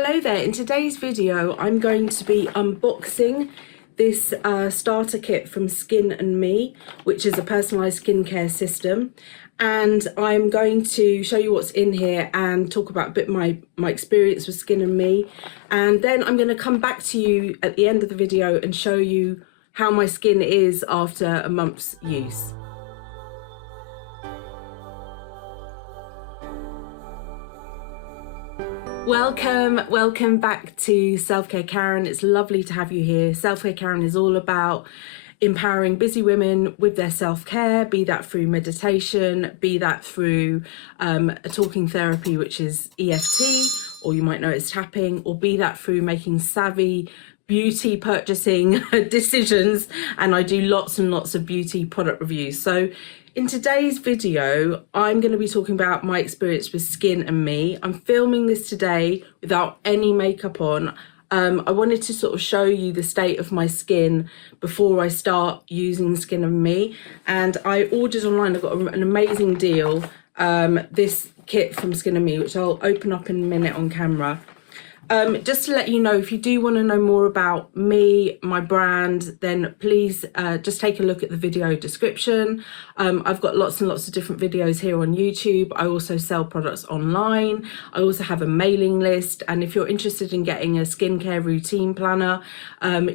Hello there, in today's video I'm going to be unboxing this starter kit from Skin and Me, which is a personalised skincare system, and I'm going to show you what's in here and talk about a bit my experience with Skin and Me, and then I'm going to come back to you at the end of the video and show you how my skin is after a month's use. Welcome back to Selfcare Karen. It's lovely to have you here. Selfcare Karen is all about empowering busy women with their self-care, be that through meditation, be that through a talking therapy, which is EFT, or you might know it's tapping, or be that through making savvy beauty purchasing decisions. And I do lots and lots of beauty product reviews. So in today's video, I'm going to be talking about my experience with Skin and Me. I'm filming this today without any makeup on. I wanted to sort of show you the state of my skin before I start using Skin and Me. And I ordered online, I got an amazing deal, this kit from Skin and Me, which I'll open up in a minute on camera. Just to let you know, if you do want to know more about me, my brand, then please just take a look at the video description. I've got lots and lots of different videos here on YouTube. I also sell products online. I also have a mailing list. And if you're interested in getting a skincare routine planner,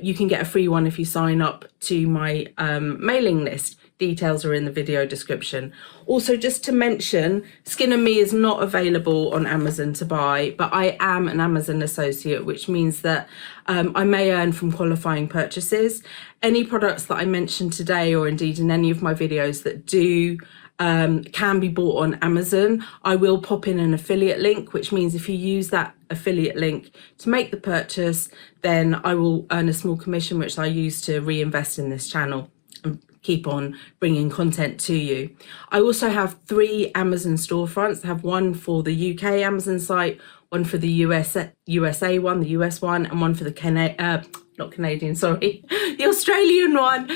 you can get a free one if you sign up to my mailing list. Details are in the video description. Also, just to mention, Skin and Me is not available on Amazon to buy, but I am an Amazon associate, which means that I may earn from qualifying purchases. Any products that I mentioned today, or indeed in any of my videos that do can be bought on Amazon, I will pop in an affiliate link, which means if you use that affiliate link to make the purchase, then I will earn a small commission, which I use to reinvest in this channel and keep on bringing content to you. I also have 3 Amazon storefronts. I have one for the UK Amazon site, one for the USA one, the US one, and one for the not Canadian, sorry, the Australian one.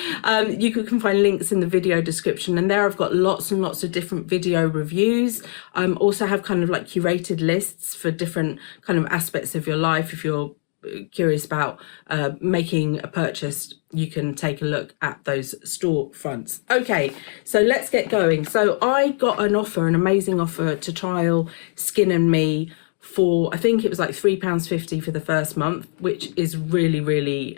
You can find links in the video description, and there I've got lots and lots of different video reviews. Also have kind of like curated lists for different kind of aspects of your life. If you're curious about making a purchase, you can take a look at those storefronts. Okay, so let's get going. So I got an offer, an amazing offer, to trial Skin and Me for, I think it was like £3.50 for the first month, which is really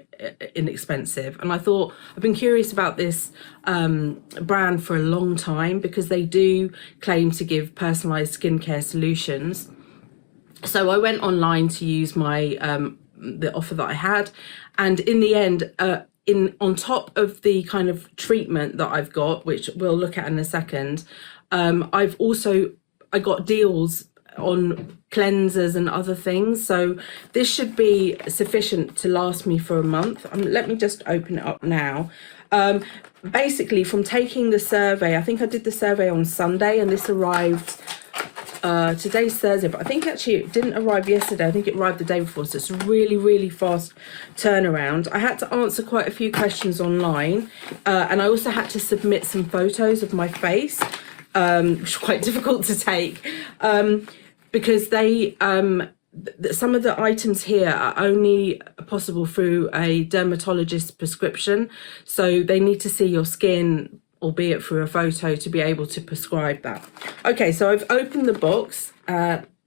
inexpensive. And I thought, I've been curious about this brand for a long time, because they do claim to give personalised skincare solutions. So I went online to use my the offer that I had, and in the end, on top of the kind of treatment that I've got, which we'll look at in a second, I got deals on cleansers and other things. So this should be sufficient to last me for a month. Let me just open it up now. Basically, from taking the survey, I think I did the survey on Sunday, and this arrived today's Thursday, but I think actually it didn't arrive yesterday. I think it arrived the day before, so it's a really fast turnaround. I had to answer quite a few questions online, and I also had to submit some photos of my face, which was quite difficult to take, because they some of the items here are only possible through a dermatologist's prescription, so they need to see your skin, albeit through a photo, to be able to prescribe that. Okay, so I've opened the box.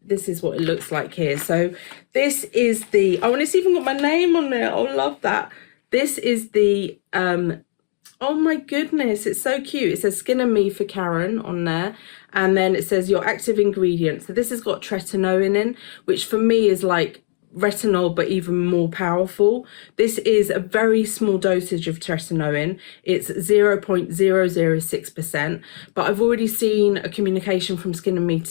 This is what it looks like here. So this is the, oh, and it's even got my name on there. Oh, love that. This is the, oh my goodness, it's so cute. It says Skin and Me for Karen on there. And then it says your active ingredients. So this has got tretinoin in, which for me is like retinol, but even more powerful. This is a very small dosage of tretinoin. It's 0.006%, but I've already seen a communication from Skin and Me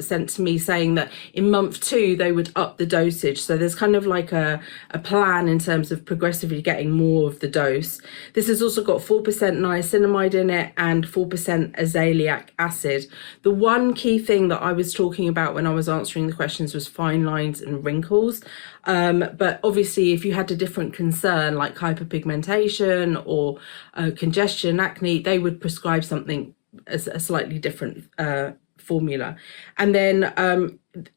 sent to me saying that in month 2 they would up the dosage. So there's kind of like a plan in terms of progressively getting more of the dose. This has also got 4% niacinamide in it and 4% azelaic acid. The one key thing that I was talking about when I was answering the questions was fine lines and wrinkles. But obviously if you had a different concern like hyperpigmentation or congestion, acne, they would prescribe something, a slightly different formula. And then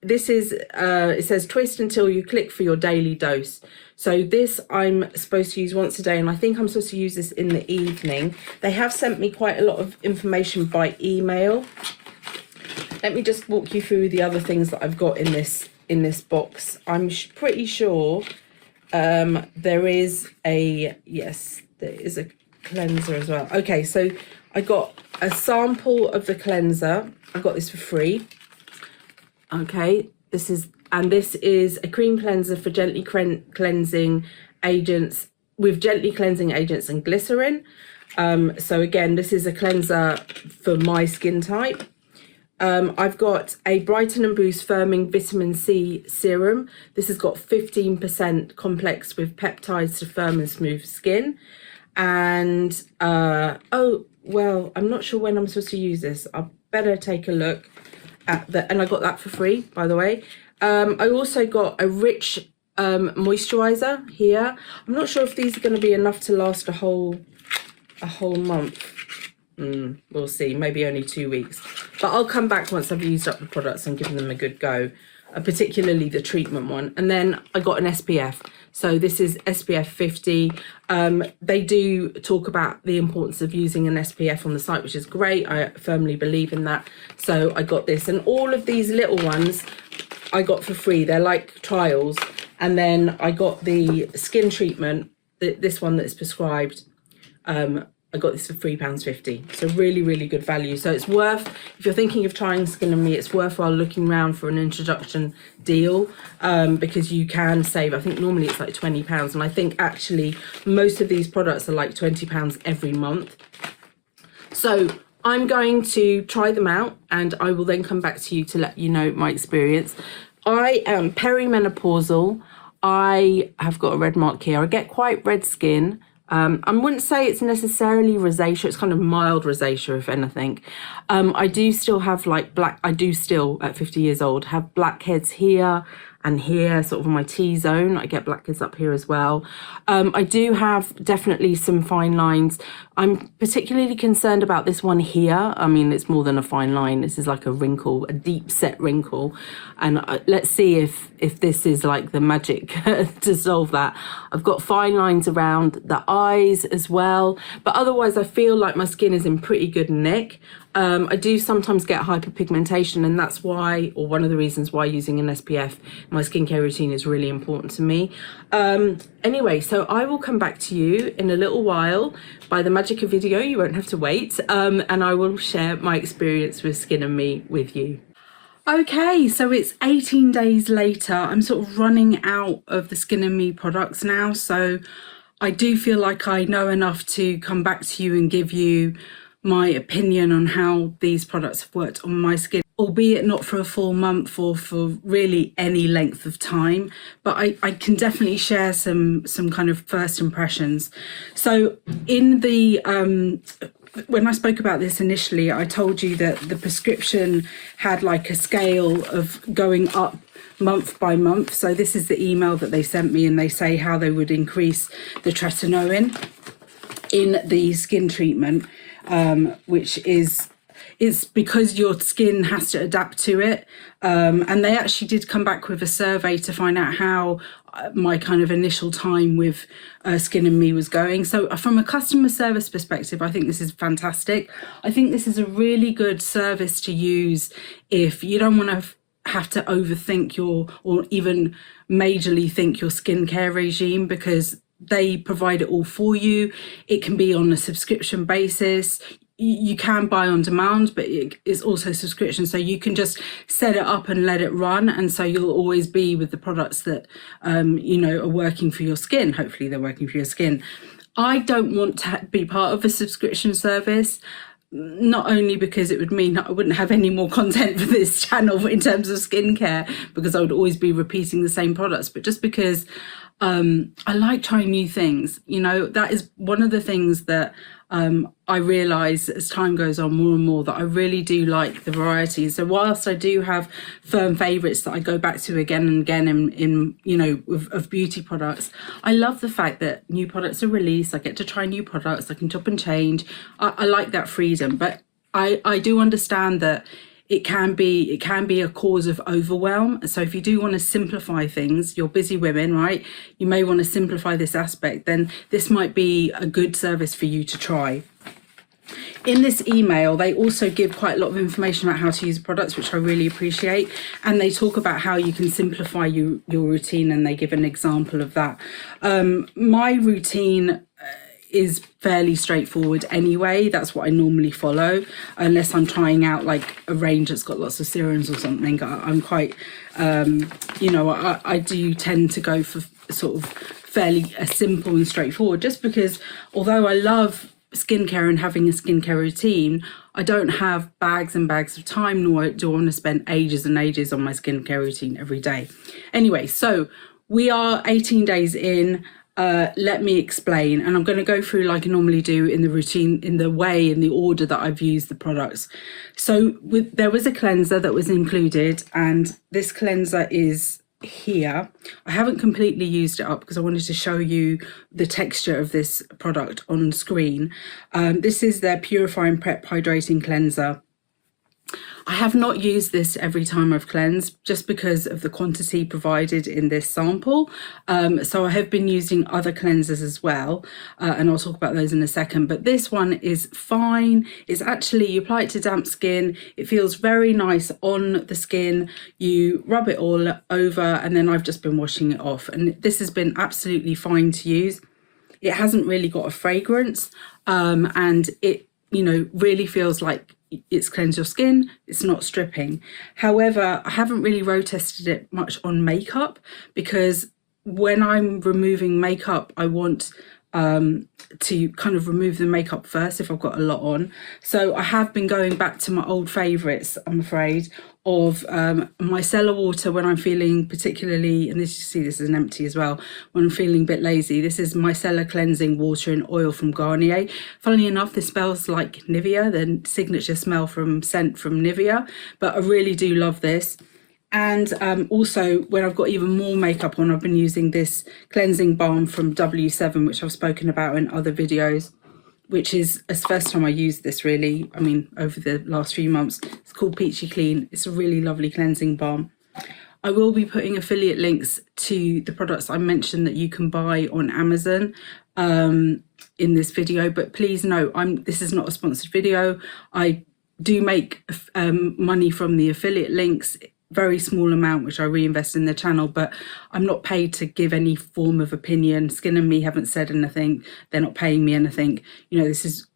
this is, it says twist until you click for your daily dose. So this I'm supposed to use once a day, and I think I'm supposed to use this in the evening. They have sent me quite a lot of information by email. Let me just walk you through the other things that I've got in this box. I'm pretty sure there is a, yes, there is a cleanser as well. Okay, so I got a sample of the cleanser. I got this for free. Okay, this is a cream cleanser for gently cleansing agents, with gently cleansing agents and glycerin. So again, this is a cleanser for my skin type. I've got a Brighten and Boost Firming Vitamin C Serum. This has got 15% complex with peptides to firm and smooth skin. And, oh, well, I'm not sure when I'm supposed to use this. I better take a look at the, and I got that for free, by the way. I also got a rich moisturiser here. I'm not sure if these are going to be enough to last a whole month. We'll see, maybe only 2 weeks, but I'll come back once I've used up the products and given them a good go, particularly the treatment one. And then I got an SPF. So this is SPF 50. They do talk about the importance of using an SPF on the site, which is great. I firmly believe in that. So I got this, and all of these little ones I got for free. They're like trials. And then I got the skin treatment, this one that's prescribed. I got this for £3.50, so really, really good value. So it's worth, if you're thinking of trying Skin and Me, it's worthwhile looking around for an introduction deal, because you can save, I think normally it's like £20, and I think actually most of these products are like £20 every month. So I'm going to try them out, and I will then come back to you to let you know my experience. I am perimenopausal. I have got a red mark here. I get quite red skin. I wouldn't say it's necessarily rosacea, it's kind of mild rosacea, if anything. I do still have like I do still at 50 years old have blackheads here and here, sort of on my T-zone. I get blackheads up here as well. I do have definitely some fine lines. I'm particularly concerned about this one here. I mean, it's more than a fine line. This is like a wrinkle, a deep set wrinkle. And let's see if this is like the magic to solve that. I've got fine lines around the eyes as well. But otherwise, I feel like my skin is in pretty good nick. I do sometimes get hyperpigmentation, and that's why, or one of the reasons why using an SPF, my skincare routine is really important to me. Anyway, so I will come back to you in a little while. By the magic of video, you won't have to wait, and I will share my experience with Skin and Me with you. Okay, so it's 18 days later. I'm sort of running out of the Skin and Me products now, so I do feel like I know enough to come back to you and give you my opinion on how these products have worked on my skin, albeit not for a full month or for really any length of time, but I can definitely share some kind of first impressions. So in the when I spoke about this initially, I told you that the prescription had like a scale of going up month by month. So this is the email that they sent me, and they say how they would increase the tretinoin in the skin treatment, which is, it's because your skin has to adapt to it. And they actually did come back with a survey to find out how my kind of initial time with Skin and Me was going. So from a customer service perspective, I think this is fantastic. I think this is a really good service to use if you don't want to have to overthink or even majorly think your skincare regime, because they provide it all for you. It can be on a subscription basis. You can buy on demand, but it is also subscription. So you can just set it up and let it run. And so you'll always be with the products that, you know, are working for your skin. Hopefully they're working for your skin. I don't want to be part of a subscription service, not only because it would mean that I wouldn't have any more content for this channel in terms of skincare, because I would always be repeating the same products, but just because I like trying new things. You know, that is one of the things that I realise as time goes on more and more, that I really do like the variety. So whilst I do have firm favourites that I go back to again and again in you know, of beauty products, I love the fact that new products are released. I get to try new products. I can chop and change. I like that freedom, but I do understand that it can be a cause of overwhelm. So if you do want to simplify things, you're busy women, right? You may want to simplify this aspect, then this might be a good service for you to try. In this email, they also give quite a lot of information about how to use products, which I really appreciate. And they talk about how you can simplify your routine, and they give an example of that. My routine is fairly straightforward anyway. That's what I normally follow, unless I'm trying out like a range that's got lots of serums or something. I'm quite, you know, I do tend to go for sort of fairly simple and straightforward, just because although I love skincare and having a skincare routine, I don't have bags and bags of time, nor do I want to spend ages and ages on my skincare routine every day. Anyway, so we are 18 days in. Let me explain, and I'm going to go through like I normally do in the routine, in the order that I've used the products. So there was a cleanser that was included, and this cleanser is here. I haven't completely used it up because I wanted to show you the texture of this product on screen. This is their Purify and Prep Hydrating Cleanser. I have not used this every time I've cleansed, just because of the quantity provided in this sample. So I have been using other cleansers as well, and I'll talk about those in a second. But this one is fine. It's actually, you apply it to damp skin. It feels very nice on the skin. You rub it all over, and then I've just been washing it off. And this has been absolutely fine to use. It hasn't really got a fragrance, and it, you know, really feels like it's cleansed your skin. It's not stripping. However, I haven't really road tested it much on makeup, because when I'm removing makeup, I want to kind of remove the makeup first if I've got a lot on. So I have been going back to my old favourites, I'm afraid, of micellar water when I'm feeling particularly, and this, you see this is an empty as well, when I'm feeling a bit lazy. This is micellar cleansing water and oil from Garnier. Funnily enough, this smells like Nivea, the signature smell from scent from Nivea, but I really do love this. And also, when I've got even more makeup on, I've been using this cleansing balm from W7, which I've spoken about in other videos, which is the first time I used this, really. I mean, over the last few months. It's called Peachy Clean. It's a really lovely cleansing balm. I will be putting affiliate links to the products I mentioned that you can buy on Amazon in this video. But please note, this is not a sponsored video. I do make money from the affiliate links, very small amount, which I reinvest in the channel, but I'm not paid to give any form of opinion. Skin and Me haven't said anything. They're not paying me anything. You know,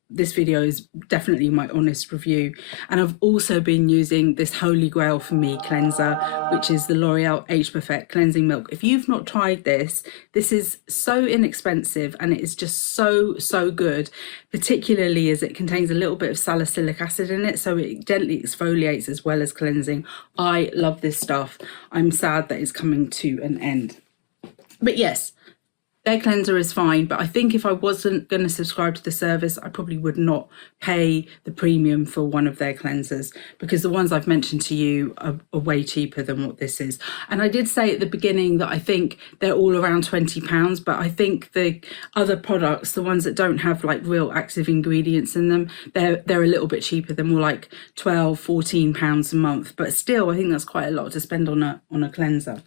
this video is definitely my honest review. And I've also been using this holy grail for me cleanser, which is the L'Oreal Age Perfect Cleansing Milk. If you've not tried this, this is so inexpensive, and it is just so good, particularly as it contains a little bit of salicylic acid in it, so it gently exfoliates as well as cleansing. I love this stuff. I'm sad that it's coming to an end. But yes, their cleanser is fine, but I think if I wasn't going to subscribe to the service, I probably would not pay the premium for one of their cleansers, because the ones I've mentioned to you are way cheaper than what this is. And I did say at the beginning that I think they're all around £20, but I think the other products, the ones that don't have like real active ingredients in them, they're a little bit cheaper. They're more like £12–14 a month, but still I think that's quite a lot to spend on a cleanser.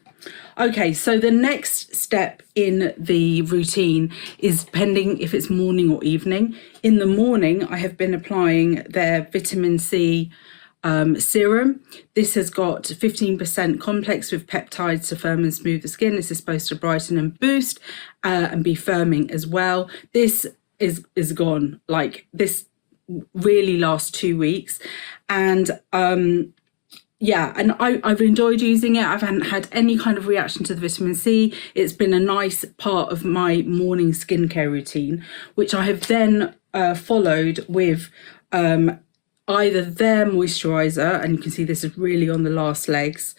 Okay, so the next step in the routine is depending if it's morning or evening. In the morning, I have been applying their vitamin C serum. This has got 15% complex with peptides to firm and smooth the skin. This is supposed to brighten and boost and be firming as well. This is gone. Like, this really lasts 2 weeks, and yeah, and I've enjoyed using it. I haven't had any kind of reaction to the vitamin C. It's been a nice part of my morning skincare routine, which I have then followed with either their moisturiser, and you can see this is really on the last legs,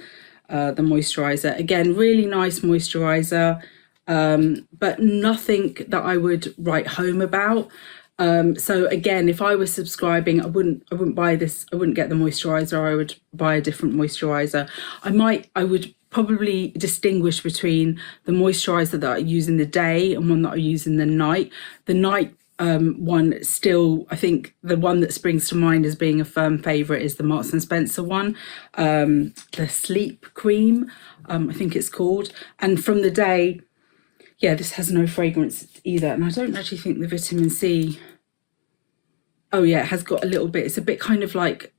the moisturiser. Again, really nice moisturiser, but nothing that I would write home about. So again, if I was subscribing, I wouldn't buy this. I wouldn't get the moisturiser. I would buy a different moisturiser. I would probably distinguish between the moisturiser that I use in the day and one that I use in the night. The night one still, I think the one that springs to mind as being a firm favourite is the Marks and Spencer one, the Sleep Cream, I think it's called. And from the day, yeah, this has no fragrance either. And I don't actually think the vitamin C, oh yeah, it has got a little bit, it's a bit kind of like,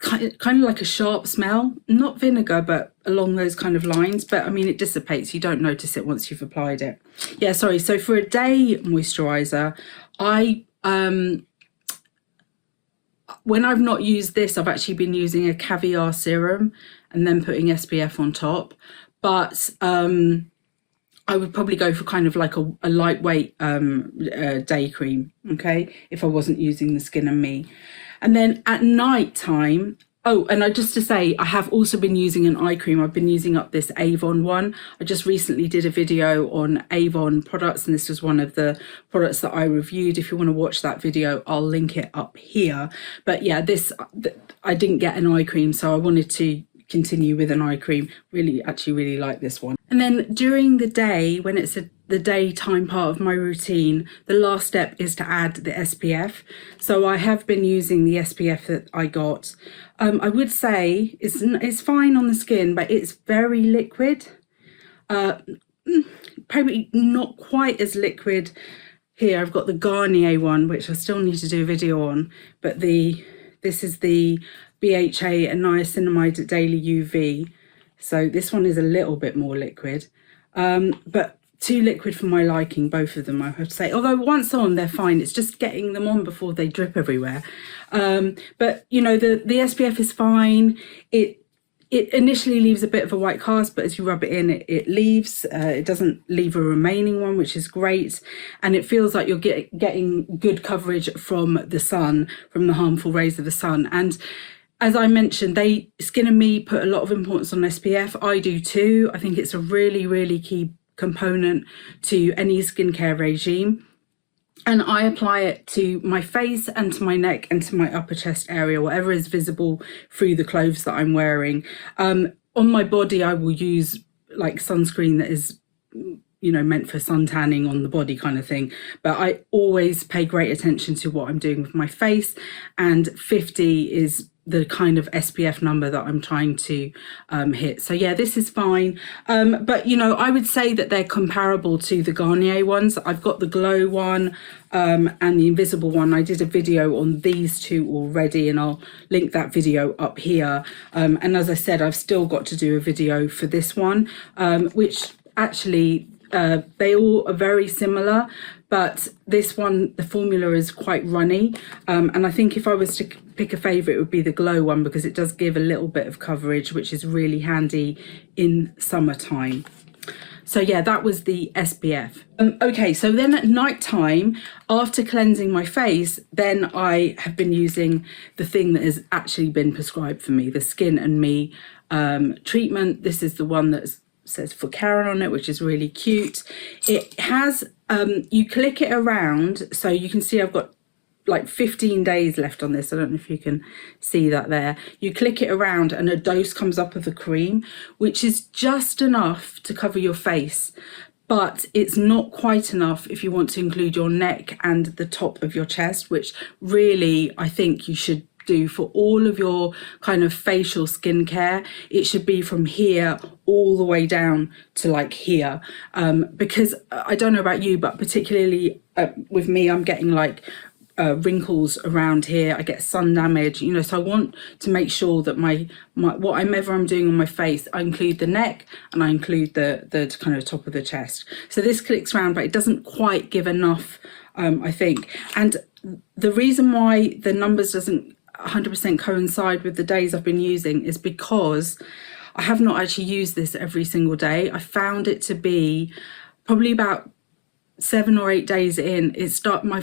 kind of like a sharp smell, not vinegar, but along those kind of lines. But I mean, it dissipates, you don't notice it once you've applied it. Yeah, sorry, so for a day moisturiser, when I've not used this, I've actually been using a caviar serum and then putting SPF on top. But I would probably go for kind of like a lightweight day cream, okay, if I wasn't using the Skin and Me. And then at night time, oh, and just to say, I have also been using an eye cream. I've been using up this Avon one. I just recently did a video on Avon products, and this was one of the products that I reviewed. If you want to watch that video, I'll link it up here. But yeah, I didn't get an eye cream, so I wanted to continue with an eye cream. Actually really like this one. And then during the day, when it's the daytime part of my routine, the last step is to add the SPF. So I have been using the SPF that I got. I would say it's fine on the skin, but it's very liquid. Probably not quite as liquid. Here I've got the Garnier one, which I still need to do a video on, but this is the BHA and Niacinamide Daily UV. So this one is a little bit more liquid, but too liquid for my liking, both of them, I have to say. Although once on, they're fine. It's just getting them on before they drip everywhere. But you know, the SPF is fine. It initially leaves a bit of a white cast, but as you rub it in, it leaves. It doesn't leave a remaining one, which is great. And it feels like you're getting good coverage from the sun, from the harmful rays of the sun. And as I mentioned, Skin and Me put a lot of importance on SPF. I do too. I think it's a really, really key component to any skincare regime. And I apply it to my face and to my neck and to my upper chest area, whatever is visible through the clothes that I'm wearing. On my body, I will use like sunscreen that is, you know, meant for sun tanning on the body kind of thing. But I always pay great attention to what I'm doing with my face, and 50 is the kind of SPF number that I'm trying to hit. So yeah, this is fine. But you know, I would say that they're comparable to the Garnier ones. I've got the Glow one and the Invisible one. I did a video on these two already, and I'll link that video up here. And as I said, I've still got to do a video for this one, which actually they all are very similar, but this one, the formula is quite runny. And I think if I was to pick a favourite, it would be the Glow one, because it does give a little bit of coverage, which is really handy in summertime. So yeah, that was the SPF. Okay, so then at night time, after cleansing my face, then I have been using the thing that has actually been prescribed for me, the Skin and Me treatment. This is the one that says for Karen on it, which is really cute. It has, you click it around, so you can see I've got like 15 days left on this. I don't know if you can see that there. You click it around and a dose comes up of the cream, which is just enough to cover your face, but it's not quite enough if you want to include your neck and the top of your chest, which really I think you should do for all of your kind of facial skincare. It should be from here all the way down to like here, because I don't know about you, but particularly with me, I'm getting like wrinkles around here. I get sun damage, you know, so I want to make sure that my whatever I'm doing on my face, I include the neck and I include the kind of top of the chest. So this clicks around, but it doesn't quite give enough, I think. And the reason why the numbers doesn't 100% coincide with the days I've been using is because I have not actually used this every single day. I found it to be probably about 7 or 8 days in, my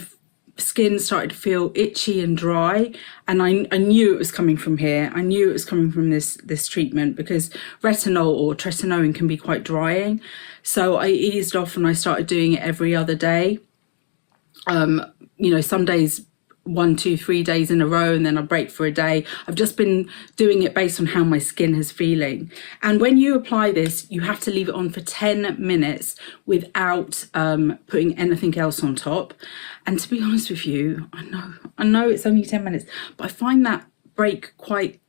skin started to feel itchy and dry, and I knew it was coming from here. I knew it was coming from this treatment, because retinol or tretinoin can be quite drying. So I eased off and I started doing it every other day. You know, some days 1, 2, 3 days in a row, and then I break for a day. I've just been doing it based on how my skin is feeling. And when you apply this, you have to leave it on for 10 minutes without putting anything else on top. And to be honest with you, I know it's only 10 minutes, but I find that break quite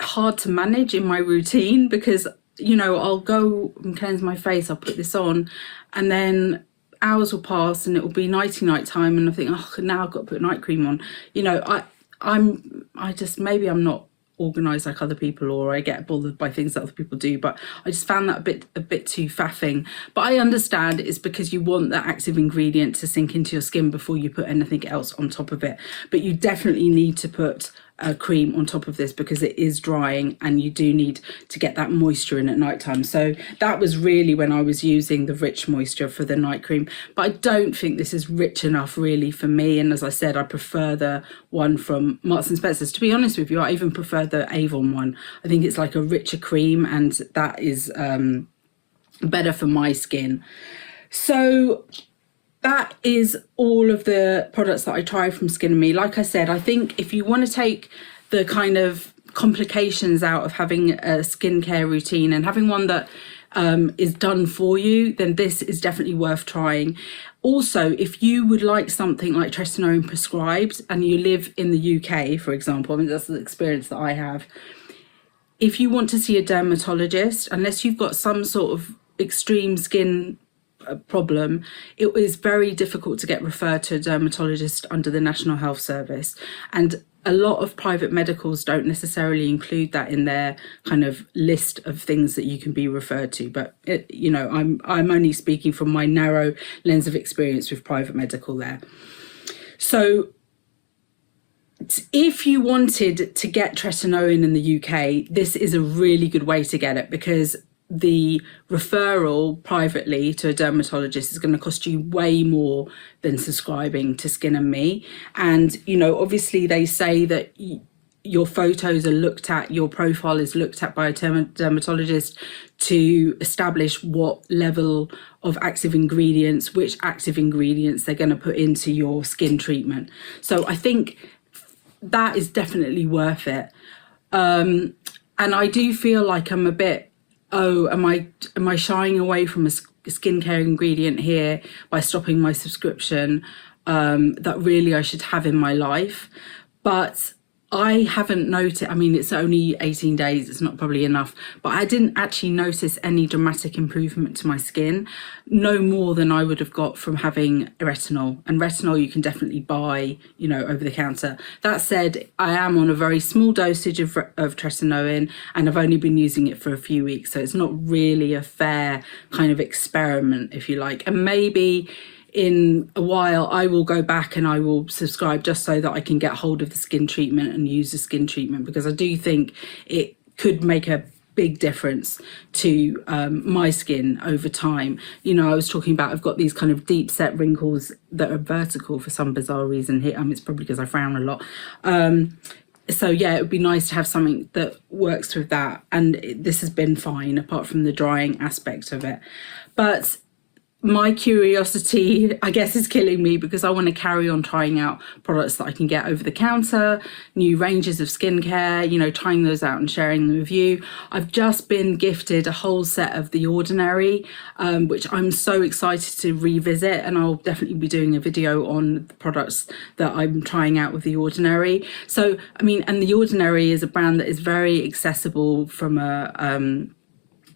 hard to manage in my routine, because I'll go and cleanse my face, I'll put this on, and then hours will pass and it will be night time, and I think, oh, now I've got to put night cream on. Maybe I'm not organized like other people, or I get bothered by things that other people do, but I just found that a bit too faffing. But I understand it's because you want that active ingredient to sink into your skin before you put anything else on top of it. But you definitely need to put a cream on top of this, because it is drying and you do need to get that moisture in at night time. So that was really when I was using the rich moisture for the night cream, but I don't think this is rich enough really for me. And as I said, I prefer the one from Marks and Spencer's. To be honest with you, I even prefer the Avon one. I think it's like a richer cream, and that is better for my skin. So that is all of the products that I try from Skin & Me. Like I said, I think if you want to take the kind of complications out of having a skincare routine and having one that is done for you, then this is definitely worth trying. Also, if you would like something like Tretinoin prescribed and you live in the UK, for example, I mean, that's the experience that I have. If you want to see a dermatologist, unless you've got some sort of extreme skin problem, it is very difficult to get referred to a dermatologist under the National Health Service, and a lot of private medicals don't necessarily include that in their kind of list of things that you can be referred to. But I'm only speaking from my narrow lens of experience with private medical there. So if you wanted to get Tretinoin in the UK, this is a really good way to get it, because the referral privately to a dermatologist is going to cost you way more than subscribing to Skin & Me. And obviously they say that your photos are looked at, your profile is looked at by a dermatologist to establish what level of active ingredients, which active ingredients they're going to put into your skin treatment. So I think that is definitely worth it. And I do feel like I'm a bit, am I shying away from a skincare ingredient here by stopping my subscription that really I should have in my life? But I haven't noticed, I mean, it's only 18 days, it's not probably enough, but I didn't actually notice any dramatic improvement to my skin, no more than I would have got from having retinol. And retinol you can definitely buy, over the counter. That said, I am on a very small dosage of Tretinoin, and I've only been using it for a few weeks, so it's not really a fair kind of experiment, if you like. And maybe in a while I will go back and I will subscribe just so that I can get hold of the skin treatment and use the skin treatment, because I do think it could make a big difference to my skin over time. I was talking about, I've got these kind of deep set wrinkles that are vertical for some bizarre reason here. It's probably because I frown a lot. So yeah, it would be nice to have something that works with that. And this has been fine apart from the drying aspect of it. But my curiosity, I guess, is killing me, because I want to carry on trying out products that I can get over the counter, new ranges of skincare, trying those out and sharing them with you. I've just been gifted a whole set of The Ordinary, which I'm so excited to revisit, and I'll definitely be doing a video on the products that I'm trying out with The Ordinary. So, I mean, and The Ordinary is a brand that is very accessible from a,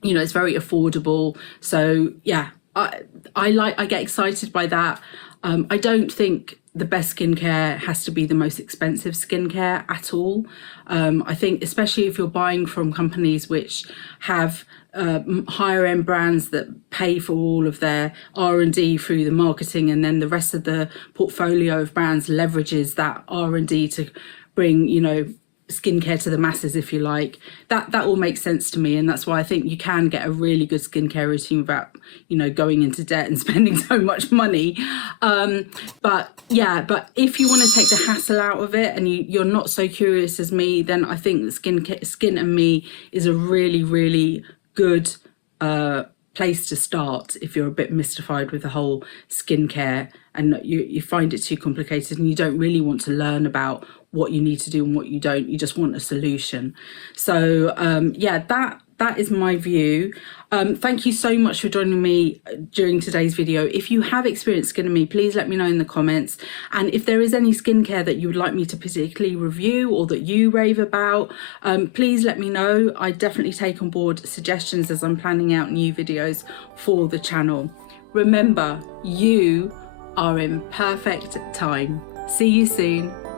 it's very affordable. So yeah, I get excited by that. I don't think the best skincare has to be the most expensive skincare at all. I think especially if you're buying from companies which have higher end brands that pay for all of their R&D through the marketing, and then the rest of the portfolio of brands leverages that R&D to bring, skincare to the masses, if you like. That all makes sense to me, and that's why I think you can get a really good skincare routine without going into debt and spending so much money. But if you want to take the hassle out of it and you're not so curious as me, then I think Skin & Me is a really, really good place to start if you're a bit mystified with the whole skincare and you find it too complicated and you don't really want to learn about what you need to do and what you don't. You just want a solution. So yeah, that is my view. Thank you so much for joining me during today's video. If you have experienced skin anemia, please let me know in the comments. And if there is any skincare that you would like me to particularly review or that you rave about, please let me know. I definitely take on board suggestions as I'm planning out new videos for the channel. Remember, you are in perfect time. See you soon.